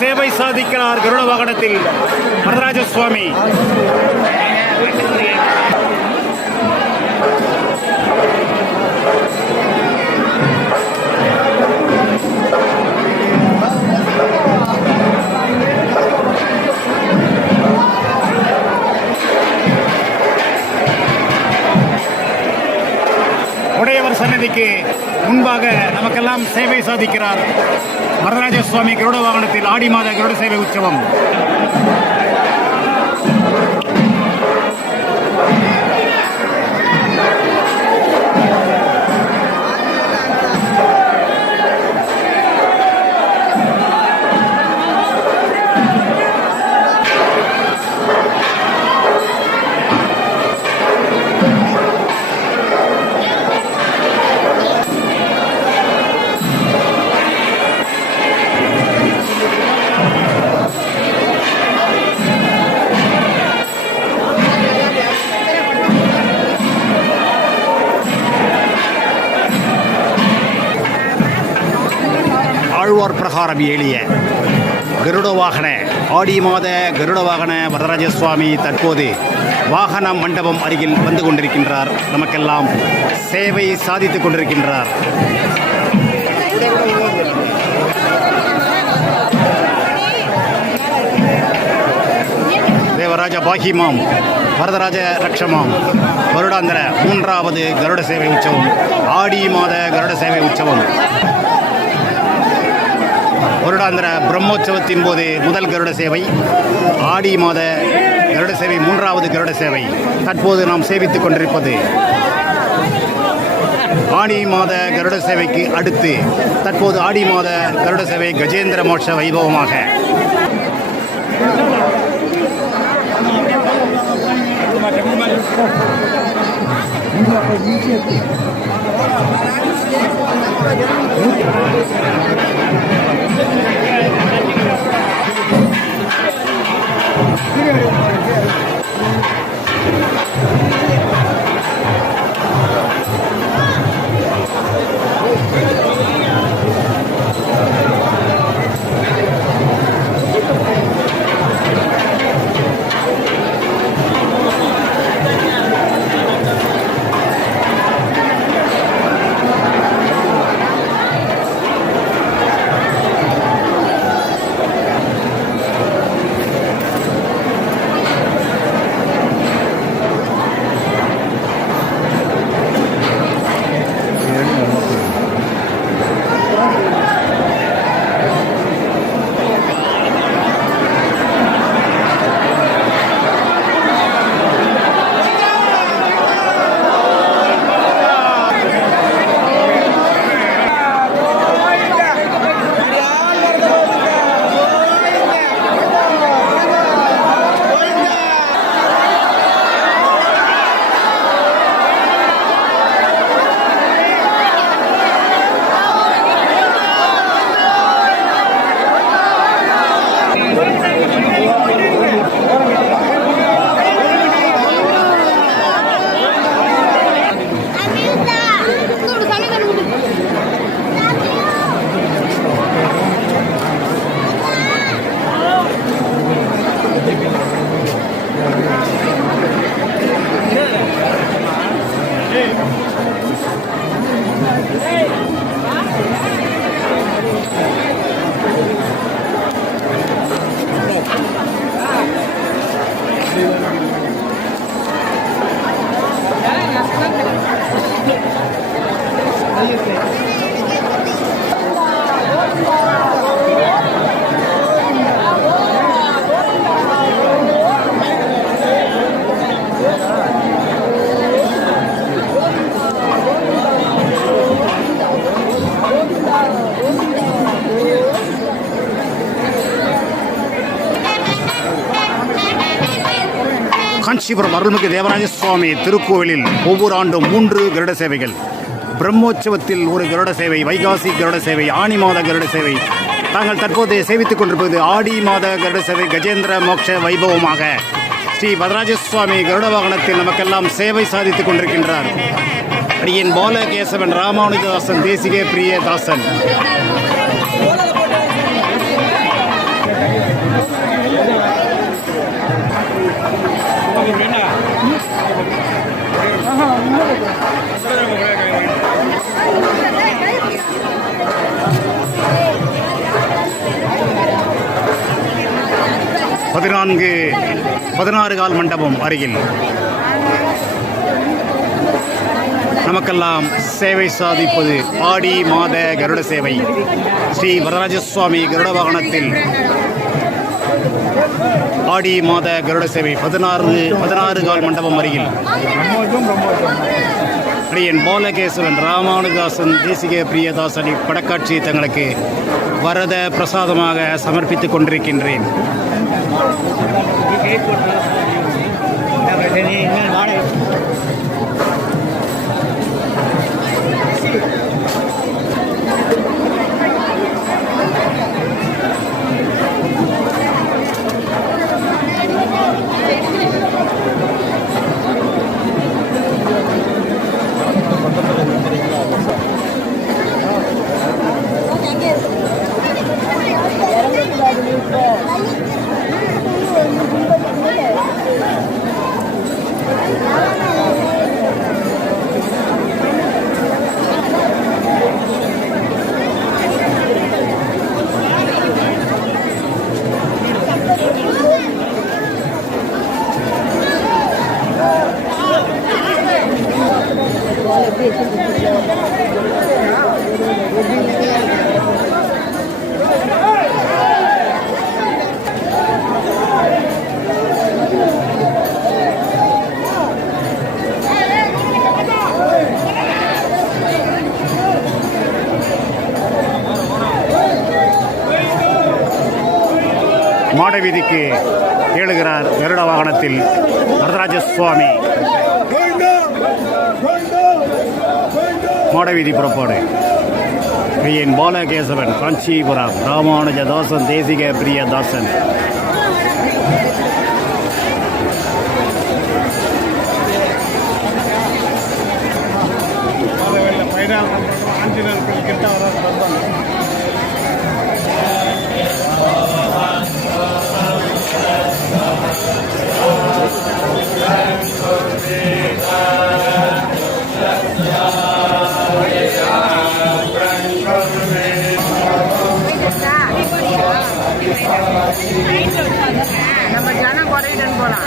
சேவை சாதிக்கிறார் கருட வாகனத்தில் வரதராஜ சுவாமி உடையவர் சன்னதிக்கு முன்பாக நமக்கெல்லாம் சேவை சாதிக்கிறார். வரதராஜ சுவாமி கருட வாகனத்தில் ஆடி மாத கருட சேவை உற்சவம். ஆழ்வார் பிரகாரம் ஏழிய கருட வாகன ஆடி மாத கருட வாகன வரதராஜ சுவாமி தற்போது வாகன மண்டபம் அருகில் வந்து கொண்டிருக்கின்றார். நமக்கெல்லாம் சேவை சாதித்துக் கொண்டிருக்கின்றார். தேவராஜ பாகிமாம் வரதராஜ ரக்ஷமாம் வருடாந்திர மூன்றாவது கருட சேவை உற்சவம் ஆடி மாத கருட சேவை உற்சவம். வருடாந்திர பிரம்மோற்சவத்தின் போது முதல் கருட சேவை ஆடி மாத கருட சேவை மூன்றாவது கருட சேவை. தற்போது நாம் சேவித்துக் கொண்டிருப்பது ஆடி மாத கருட சேவைக்கு அடுத்து தற்போது ஆடி மாத கருட சேவை கஜேந்திர மோட்ச வைபவமாக. ನೋಡು காஞ்சிபுரம் அருள்மிகு தேவராஜ சுவாமி திருக்கோவிலில் ஒவ்வொரு ஆண்டும் மூன்று கருட சேவைகள். பிரம்மோற்சவத்தில் ஒரு கருட சேவை வைகாசி கருட சேவை ஆனி மாத கருட சேவை. தாங்கள் தற்போது சேவித்துக் கொண்டிருப்பது ஆடி மாத கருட சேவை கஜேந்திர மோட்ச வைபவமாக. ஸ்ரீ வரராஜ சுவாமி கருட வாகனத்தில் நமக்கெல்லாம் சேவை சாதித்துக் கொண்டிருக்கின்றார். அடியேன் பாலகேசவன் ராமானுஜதாசன் தேசிக பிரியதாசன் பதினான்கு பதினாறு கால் மண்டபம் அருகில். நமக்கெல்லாம் சேவை சாதிப்பது ஆடி மாத கருட சேவை. ஸ்ரீ வரராஜ சுவாமி கருட வாகனத்தில் ஆடி மாத கருட சேவை. பதினாறு பதினாறு கால் மண்டபம் அருகில். அடியன் பாலகேசவன் ராமானுதாசன் தேசிக பிரியதாசனி படக்காட்சி தங்களுக்கு வரத பிரசாதமாக சமர்ப்பித்துக் கொண்டிருக்கின்றேன். வாடகை மாடவீதிக்கு ஏழுகிறார் கருட வாகனத்தில் வரதராஜ சுவாமி மாடவீதி புறப்பாடு. என் பாலகேசவன் காஞ்சிபுரம் ராமானுஜதாசன் தேசிக பிரியதாசன் ஆஞ்சநேயர் கிட்ட வர நம்ம ஜனம் குறையிட்டு போலாம்.